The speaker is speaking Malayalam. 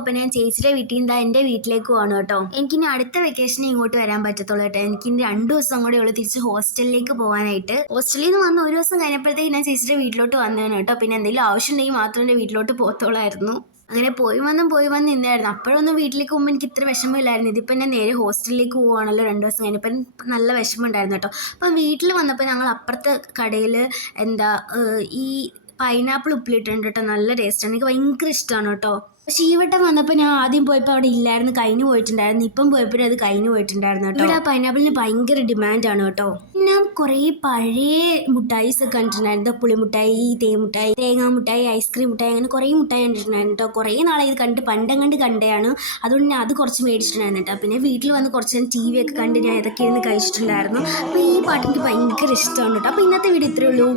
അപ്പോൾ ഞാൻ ചേച്ചിയുടെ വീട്ടിൽ നിന്ന് എൻ്റെ വീട്ടിലേക്ക് പോകണം കേട്ടോ. എനിക്കിനി അടുത്ത വെക്കേഷന് ഇങ്ങോട്ട് വരാൻ പറ്റത്തുള്ളൂ കേട്ടോ. എനിക്കിനി 2 ദിവസം കൂടെ ഉള്ളൂ തിരിച്ച് ഹോസ്റ്റലിലേക്ക് പോകാനായിട്ട്. ഹോസ്റ്റലിൽ നിന്ന് വന്ന് 1 ദിവസം കഴിഞ്ഞപ്പോഴത്തേക്ക് ഞാൻ ചേച്ചിയുടെ വീട്ടിലോട്ട് വന്നതാണ് കേട്ടോ. പിന്നെ എന്തെങ്കിലും ആവശ്യം ഉണ്ടെങ്കിൽ മാത്രം എൻ്റെ വീട്ടിലോട്ട് പോകത്തുള്ളായിരുന്നു. അങ്ങനെ പോയി വന്ന് നിന്നായിരുന്നു. അപ്പോഴൊന്നും വീട്ടിലേക്ക് പോകുമ്പോൾ എനിക്ക് ഇത്ര വിഷമമില്ലായിരുന്നു. ഇതിപ്പോൾ ഞാൻ നേരെ ഹോസ്റ്റലിലേക്ക് പോവുകയാണല്ലോ 2 ദിവസം കഴിഞ്ഞപ്പോൾ നല്ല വിഷമം ഉണ്ടായിരുന്നു കേട്ടോ. അപ്പം വീട്ടിൽ വന്നപ്പോൾ ഞങ്ങൾ അപ്പുറത്തെ കടയിൽ ഈ പൈനാപ്പിൾ ഉപ്പിലിട്ടുണ്ട് കേട്ടോ. നല്ല ടേസ്റ്റാണ്, എനിക്ക് ഭയങ്കര ഇഷ്ടമാണ് കേട്ടോ. പക്ഷേ ഈ വട്ടം വന്നപ്പോൾ ഞാൻ ആദ്യം പോയപ്പോൾ അവിടെ ഇല്ലായിരുന്നു, കഴിഞ്ഞു പോയിട്ടുണ്ടായിരുന്നു. ഇപ്പം പോയപ്പോഴും അത് കഴിഞ്ഞു പോയിട്ടുണ്ടായിരുന്നു കേട്ടോ. ഇവിടെ ആ പൈനാപ്പിളിന് ഭയങ്കര ഡിമാൻഡാണ് കേട്ടോ. പിന്നെ കുറേ പഴയ മുട്ടായിസ് ഒക്കെ കണ്ടിട്ടുണ്ടായിരുന്നു. പുളിമുട്ടായി, തേമുട്ടായി, തേങ്ങാ മുട്ടായി, ഐസ്ക്രീം മുട്ടായി, അങ്ങനെ കുറേ മുട്ടായി കണ്ടിട്ടുണ്ടായിരുന്നു കേട്ടോ. കുറേ നാളെ ഇത് കണ്ട് പണ്ടങ്ങണ്ട് കണ്ടതാണ്. അതുകൊണ്ട് ഞാൻ അത് കുറച്ച് മേടിച്ചിട്ടുണ്ടായിരുന്നു കേട്ടോ. പിന്നെ വീട്ടിൽ വന്ന് കുറച്ച് നേരം TV ഒക്കെ കണ്ട് ഞാൻ ഇതൊക്കെ ഇരുന്ന് കഴിച്ചിട്ടുണ്ടായിരുന്നു. അപ്പോൾ ഈ പാട്ട് എനിക്ക് ഭയങ്കര ഇഷ്ടമാണ് കേട്ടോ. അപ്പോൾ ഇന്നത്തെ വീഡിയോ ഇത്രയേ ഉള്ളൂ.